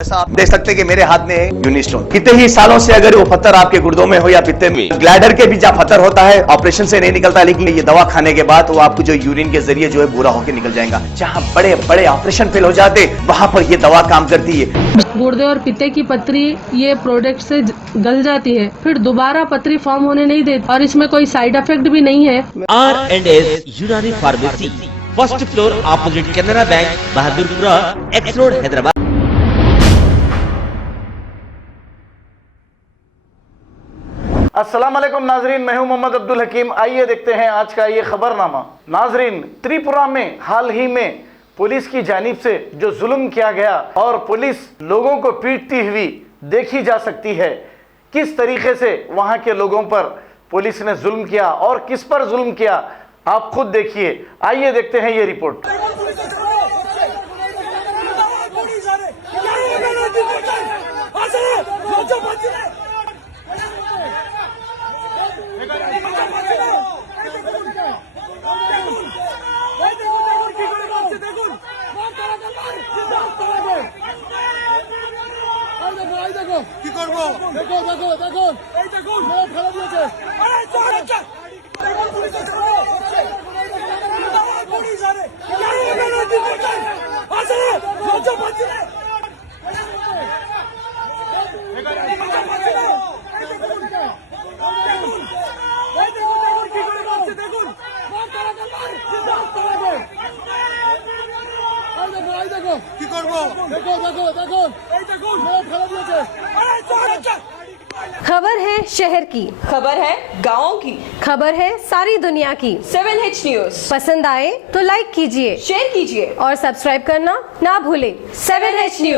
जैसा आप देख सकते हैं कि मेरे हाथ में है यूनिस्टोन। कितने ही सालों से अगर वो पत्थर आपके गुर्दों में हो या पित्ते में, ग्लैडर के भी जहाँ पत्थर होता है ऑपरेशन से नहीं निकलता, लेकिन ये दवा खाने के बाद वो आपको जो यूरिन के जरिए जो है बुरा होकर निकल जाएगा। जहाँ बड़े बड़े ऑपरेशन फेल हो जाते वहां पर ये दवा काम करती है। गुर्दे और पित्ते की पथरी ये प्रोडक्ट से गल जाती है, फिर दोबारा पथरी फॉर्म होने नहीं देती और इसमें कोई साइड इफेक्ट भी नहीं है। R&S यूनानी pharmacy, first floor opposite Canara bank, Bahadurpura, x road, Hyderabad. अस्सलाम वालेकुम नाजरीन, मैं हूं मोहम्मद अब्दुल हकीम। आइए देखते हैं आज का ये खबरनामा। नाजरीन, त्रिपुरा में हाल ही में पुलिस की जानिब से जो जुल्म किया गया और पुलिस लोगों को पीटती हुई देखी जा सकती है, किस तरीके से वहां के लोगों पर पुलिस ने जुल्म किया और किस पर जुल्म किया, आप खुद देखिए। आइए देखते हैं ये रिपोर्ट। কি করবো? দেখো দেখো দেখো এই দেখুন মেয়ে ফেলে দিয়েছে। আরে চল চল পুলিশ আছে পুলিশ আরে কেন দিন করছেন আসলে লজ্জা পাচ্ছি না। কি করবো? দেখো দেখো দেখো এই দেখুন মেয়ে ফেলে দিয়েছে। আরে চল চল। खबर है शहर की, खबर है गाँव की, खबर है सारी दुनिया की। 7H न्यूज पसंद आए तो लाइक कीजिए, शेयर कीजिए और सब्सक्राइब करना ना भूलें। 7H news.